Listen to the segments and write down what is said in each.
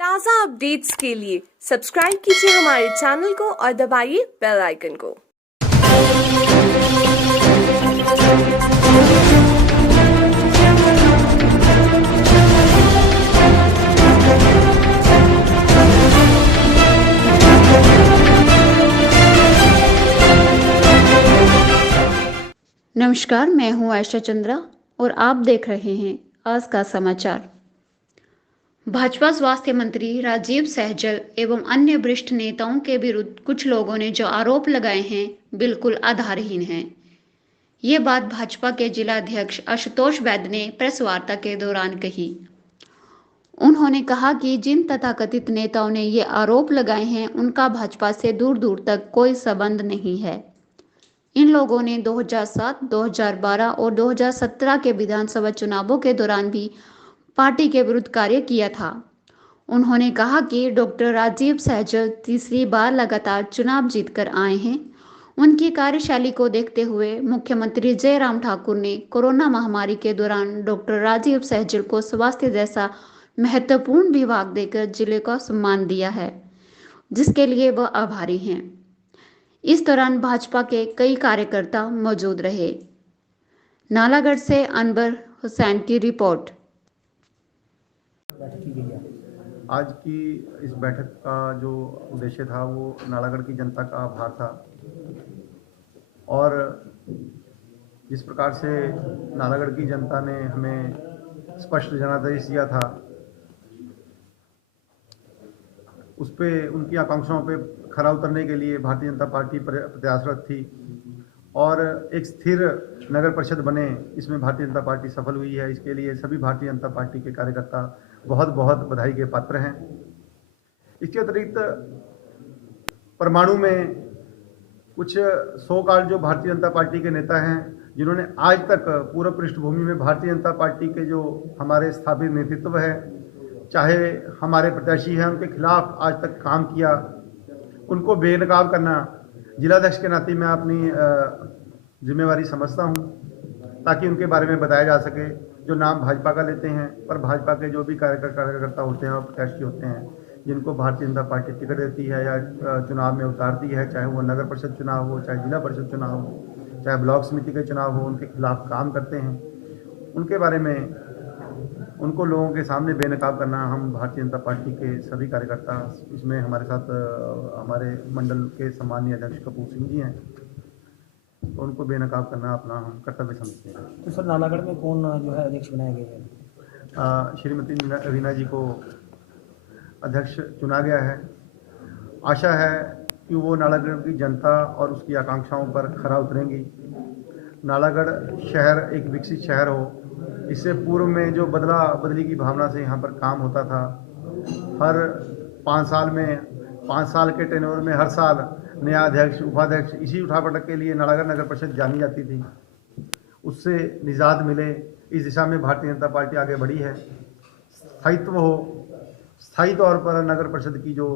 ताज़ा अपडेट्स के लिए सब्सक्राइब कीजिए हमारे चैनल को और दबाइए बेल आइकन को। नमस्कार, मैं हूं आयशा चंद्रा और आप देख रहे हैं आज का समाचार। भाजपा स्वास्थ्य मंत्री राजीव सहजल एवं अन्य वरिष्ठ नेताओं के विरुद्ध कुछ लोगों ने जो आरोप लगाए हैं बिल्कुल आधारहीन हैं। ये बात भाजपा के जिला अध्यक्ष आशुतोष वैद्य ने प्रेस वार्ता के दौरान कही। उन्होंने कहा कि जिन तथाकथित नेताओं ने ये आरोप लगाए हैं उनका भाजपा से दूर दूर तक कोई संबंध नहीं है। इन लोगों ने 2007, 2012 और 2017 के विधानसभा चुनावों के दौरान भी पार्टी के विरुद्ध कार्य किया था। उन्होंने कहा कि डॉक्टर राजीव सहजल तीसरी बार लगातार चुनाव जीतकर आए हैं। उनकी कार्यशैली को देखते हुए मुख्यमंत्री जयराम ठाकुर ने कोरोना महामारी के दौरान डॉक्टर राजीव सहजल को स्वास्थ्य जैसा महत्वपूर्ण विभाग देकर जिले को सम्मान दिया है, जिसके लिए वह आभारी हैं। इस दौरान भाजपा के कई कार्यकर्ता मौजूद रहे। नालागढ़ से अनवर हुसैन की रिपोर्ट। आज की इस बैठक का जो उद्देश्य था वो नालागढ़ की जनता का आभार था और जिस प्रकार से नालागढ़ की जनता ने हमें स्पष्ट जनादेश दिया था उस पे उनकी आकांक्षाओं पे खरा उतरने के लिए भारतीय जनता पार्टी प्रयासरत थी और एक स्थिर नगर परिषद बने, इसमें भारतीय जनता पार्टी सफल हुई है। इसके लिए सभी भारतीय जनता पार्टी के कार्यकर्ता बहुत बहुत बधाई के पात्र हैं। इसके अतिरिक्त परमाणु में कुछ सो काल जो भारतीय जनता पार्टी के नेता हैं जिन्होंने आज तक पूर्व पृष्ठभूमि में भारतीय जनता पार्टी के जो हमारे स्थापित नेतृत्व है, चाहे हमारे प्रत्याशी हैं, उनके खिलाफ आज तक काम किया, उनको बेनकाब करना जिलाध्यक्ष के नाते मैं अपनी जिम्मेवारी समझता हूं, ताकि उनके बारे में बताया जा सके। जो नाम भाजपा का लेते हैं पर भाजपा के जो भी कार्यकर्ता होते हैं और प्रत्याशी होते हैं जिनको भारतीय जनता पार्टी टिकट देती है या चुनाव में उतारती है, चाहे वो नगर परिषद चुनाव हो, चाहे जिला परिषद चुनाव हो, चाहे ब्लॉक समिति के चुनाव हो, उनके खिलाफ काम करते हैं। उनके बारे में उनको लोगों के सामने बेनकाब करना, हम भारतीय जनता पार्टी के सभी कार्यकर्ता, इसमें हमारे साथ हमारे मंडल के सम्मानीय अध्यक्ष कपूर सिंह जी हैं, तो उनको बेनकाब करना अपना हम कर्तव्य समझते हैं। तो सर नालागढ़ में कौन जो है अध्यक्ष बनाए गए हैं? श्रीमती रीना जी को अध्यक्ष चुना गया है। आशा है कि वो नालागढ़ की जनता और उसकी आकांक्षाओं पर खरा उतरेंगी। नालागढ़ शहर एक विकसित शहर हो, इससे पूर्व में जो बदला बदली की भावना से यहाँ पर काम होता था, हर 5 साल के टेन्योर में हर साल नया अध्यक्ष उपाध्यक्ष, इसी उठापटक के लिए नालागढ़ नगर परिषद जानी जाती थी। उससे निजात मिले, इस दिशा में भारतीय जनता पार्टी आगे बढ़ी है। स्थायित्व हो, स्थायी तौर पर नगर परिषद की जो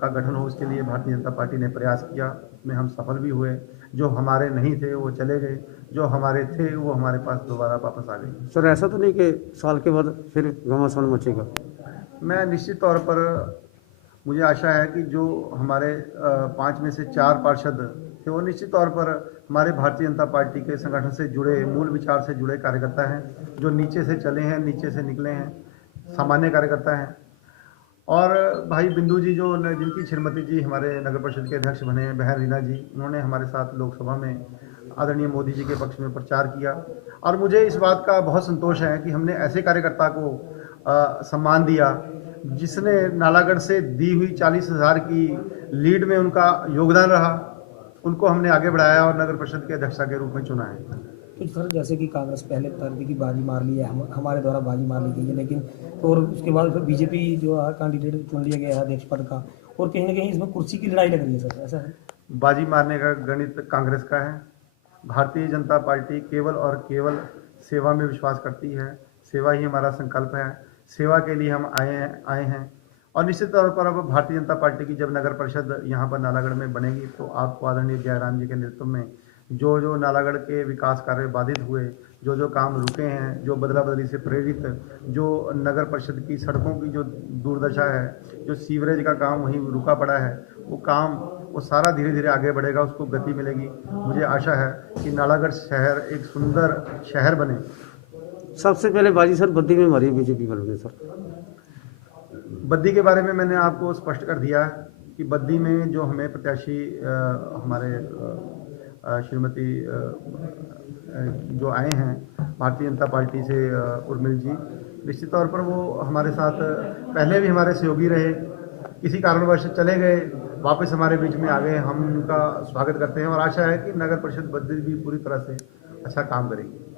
का गठन हो, उसके लिए भारतीय जनता पार्टी ने प्रयास किया, उसमें हम सफल भी हुए। जो हमारे नहीं थे वो चले गए, जो हमारे थे वो हमारे पास दोबारा वापस आ गए। सर ऐसा तो नहीं कि साल के बाद फिर घमासान मचेगा? मैं निश्चित तौर पर मुझे आशा है कि जो हमारे 5 में से 4 पार्षद थे वो निश्चित तौर पर हमारे भारतीय जनता पार्टी के संगठन से जुड़े, मूल विचार से जुड़े कार्यकर्ता हैं, जो नीचे से चले हैं, नीचे से निकले हैं, सामान्य कार्यकर्ता हैं। और भाई बिंदु जी जो जिनकी श्रीमती जी हमारे नगर परिषद के अध्यक्ष बने हैं, बहन रीना जी, उन्होंने हमारे साथ लोकसभा में आदरणीय मोदी जी के पक्ष में प्रचार किया और मुझे इस बात का बहुत संतोष है कि हमने ऐसे कार्यकर्ता को सम्मान दिया जिसने नालागढ़ से दी हुई 40,000 की लीड में उनका योगदान रहा, उनको हमने आगे बढ़ाया और नगर परिषद के अध्यक्षा के रूप में चुना है। तो सर जैसे कि कांग्रेस पहले तरह की बाजी मार ली है, हमारे द्वारा बाजी मार ली गई है, लेकिन और उसके बाद फिर बीजेपी जो है कैंडिडेट चुन लिया गया है अध्यक्ष पद का, और कहीं ना कहीं इसमें कुर्सी की लड़ाई लग रही है सर, ऐसा है? बाजी मारने का गणित कांग्रेस का है। भारतीय जनता पार्टी केवल और केवल सेवा में विश्वास करती है। सेवा ही हमारा संकल्प है, सेवा के लिए हम आए हैं और निश्चित तौर पर अब भारतीय जनता पार्टी की जब नगर परिषद यहाँ पर नालागढ़ में बनेगी तो आपको आदरणीय जयराम जी के नेतृत्व में जो जो नालागढ़ के विकास कार्य बाधित हुए, जो जो काम रुके हैं, जो बदला बदली से प्रेरित, जो नगर परिषद की सड़कों की जो दुर्दशा है, जो सीवरेज का काम वहीं रुका पड़ा है, वो काम वो सारा धीरे धीरे आगे बढ़ेगा, उसको गति मिलेगी। मुझे आशा है कि नालागढ़ शहर एक सुंदर शहर बने। सबसे पहले बाजी सर बद्दी में मारी बीजेपी वालों ने सर। बद्दी के बारे में मैंने आपको स्पष्ट कर दिया कि बद्दी में जो हमें प्रत्याशी हमारे श्रीमती जो आए हैं भारतीय जनता पार्टी से उर्मिल जी, निश्चित तौर पर वो हमारे साथ पहले भी हमारे सहयोगी रहे, किसी कारणवश चले गए, वापस हमारे बीच में आ गए। हम उनका स्वागत करते हैं और आशा है कि नगर परिषद बद्दी भी पूरी तरह से अच्छा काम करेगी।